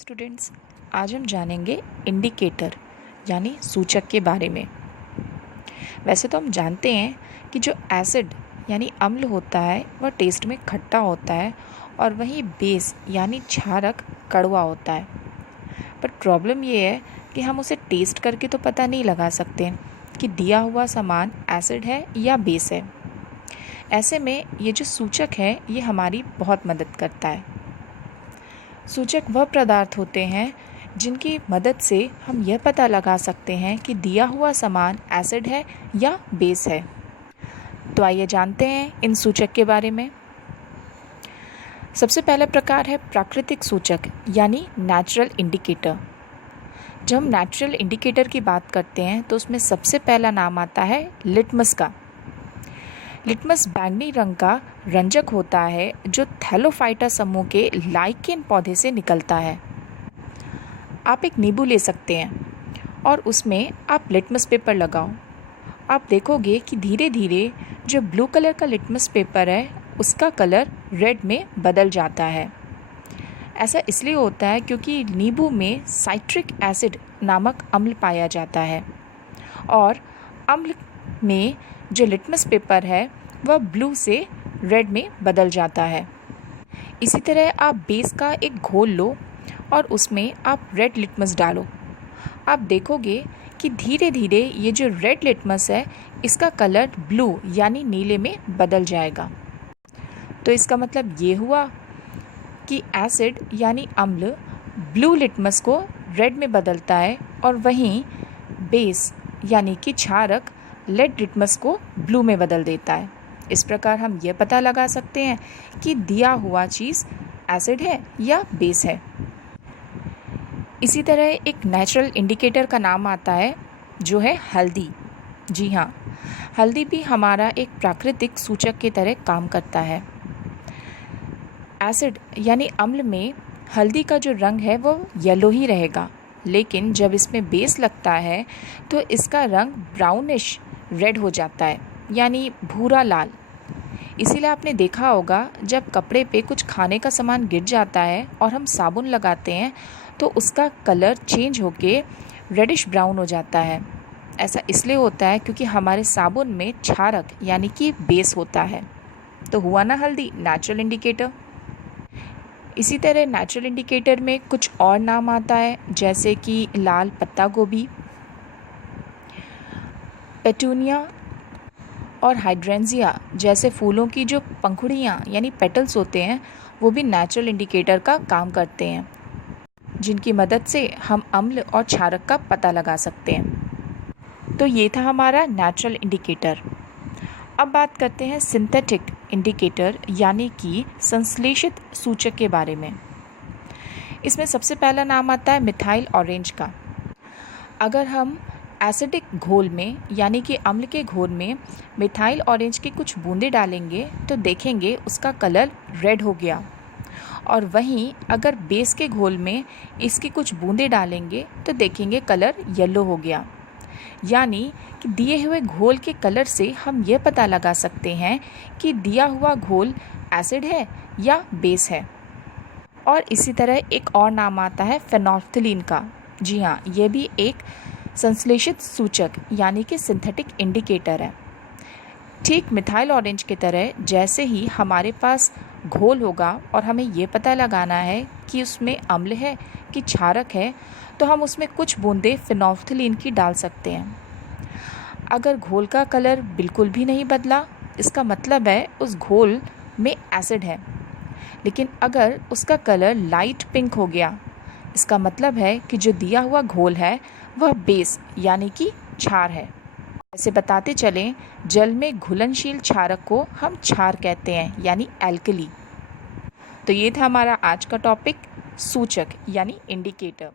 Students, आज हम जानेंगे इंडिकेटर यानी सूचक के बारे में। वैसे तो हम जानते हैं कि जो एसिड यानी अम्ल होता है वह टेस्ट में खट्टा होता है और वहीं बेस यानी क्षारक कड़वा होता है। पर प्रॉब्लम ये है कि हम उसे टेस्ट करके तो पता नहीं लगा सकते कि दिया हुआ सामान एसिड है या बेस है। ऐसे में ये जो सूचक है ये हमारी बहुत मदद करता है। सूचक वह पदार्थ होते हैं जिनकी मदद से हम यह पता लगा सकते हैं कि दिया हुआ सामान एसिड है या बेस है। तो आइए जानते हैं इन सूचक के बारे में। सबसे पहला प्रकार है प्राकृतिक सूचक यानी नेचुरल इंडिकेटर। जब हम नेचुरल इंडिकेटर की बात करते हैं तो उसमें सबसे पहला नाम आता है लिटमस का। लिटमस बैंगनी रंग का रंजक होता है जो थैलोफाइटा समूह के लाइकेन पौधे से निकलता है। आप एक नींबू ले सकते हैं और उसमें आप लिटमस पेपर लगाओ। आप देखोगे कि धीरे धीरे जो ब्लू कलर का लिटमस पेपर है उसका कलर रेड में बदल जाता है। ऐसा इसलिए होता है क्योंकि नींबू में साइट्रिक एसिड नामक अम्ल पाया जाता है और अम्ल में जो लिटमस पेपर है वह ब्लू से रेड में बदल जाता है। इसी तरह आप बेस का एक घोल लो और उसमें आप रेड लिटमस डालो। आप देखोगे कि धीरे धीरे ये जो रेड लिटमस है इसका कलर ब्लू यानी नीले में बदल जाएगा। तो इसका मतलब ये हुआ कि एसिड यानी अम्ल ब्लू लिटमस को रेड में बदलता है और वहीं बेस यानी कि क्षारक रेड लिटमस को ब्लू में बदल देता है। इस प्रकार हम यह पता लगा सकते हैं कि दिया हुआ चीज़ एसिड है या बेस है। इसी तरह एक नेचुरल इंडिकेटर का नाम आता है जो है हल्दी। जी हाँ, हल्दी भी हमारा एक प्राकृतिक सूचक की तरह काम करता है। एसिड यानी अम्ल में हल्दी का जो रंग है वो येलो ही रहेगा, लेकिन जब इसमें बेस लगता है तो इसका रंग ब्राउनिश रेड हो जाता है यानी भूरा लाल। इसीलिए आपने देखा होगा जब कपड़े पे कुछ खाने का सामान गिर जाता है और हम साबुन लगाते हैं तो उसका कलर चेंज होके रेडिश ब्राउन हो जाता है। ऐसा इसलिए होता है क्योंकि हमारे साबुन में क्षारक यानी कि बेस होता है। तो हुआ ना हल्दी नेचुरल इंडिकेटर। इसी तरह नेचुरल इंडिकेटर में कुछ और नाम आता है जैसे कि लाल पत्ता गोभी, पेटूनिया और हाइड्रेंजिया जैसे फूलों की जो पंखुड़ियाँ यानी पेटल्स होते हैं वो भी नेचुरल इंडिकेटर का काम करते हैं, जिनकी मदद से हम अम्ल और क्षारक का पता लगा सकते हैं। तो ये था हमारा नेचुरल इंडिकेटर। अब बात करते हैं सिंथेटिक इंडिकेटर यानी कि संश्लेषित सूचक के बारे में। इसमें सबसे पहला नाम आता है मिथाइल ऑरेंज का। अगर हम एसिडिक घोल में यानी कि अम्ल के घोल में मिथाइल ऑरेंज की कुछ बूंदें डालेंगे तो देखेंगे उसका कलर रेड हो गया, और वहीं अगर बेस के घोल में इसकी कुछ बूंदें डालेंगे तो देखेंगे कलर येलो हो गया। यानी कि दिए हुए घोल के कलर से हम यह पता लगा सकते हैं कि दिया हुआ घोल एसिड है या बेस है। और इसी तरह एक और नाम आता है फेनोल्फ्थलीन का। जी हाँ, यह भी एक संश्लेषित सूचक यानी कि सिंथेटिक इंडिकेटर है। ठीक मिथाइल ऑरेंज की तरह जैसे ही हमारे पास घोल होगा और हमें ये पता लगाना है कि उसमें अम्ल है कि क्षारक है तो हम उसमें कुछ बूंदें फेनोल्फ्थलीन की डाल सकते हैं। अगर घोल का कलर बिल्कुल भी नहीं बदला इसका मतलब है उस घोल में एसिड है, लेकिन अगर उसका कलर लाइट पिंक हो गया इसका मतलब है कि जो दिया हुआ घोल है वह बेस यानी कि क्षार है। ऐसे बताते चलें, जल में घुलनशील क्षारक को हम क्षार कहते हैं यानी एल्कली। तो ये था हमारा आज का टॉपिक सूचक यानी इंडिकेटर।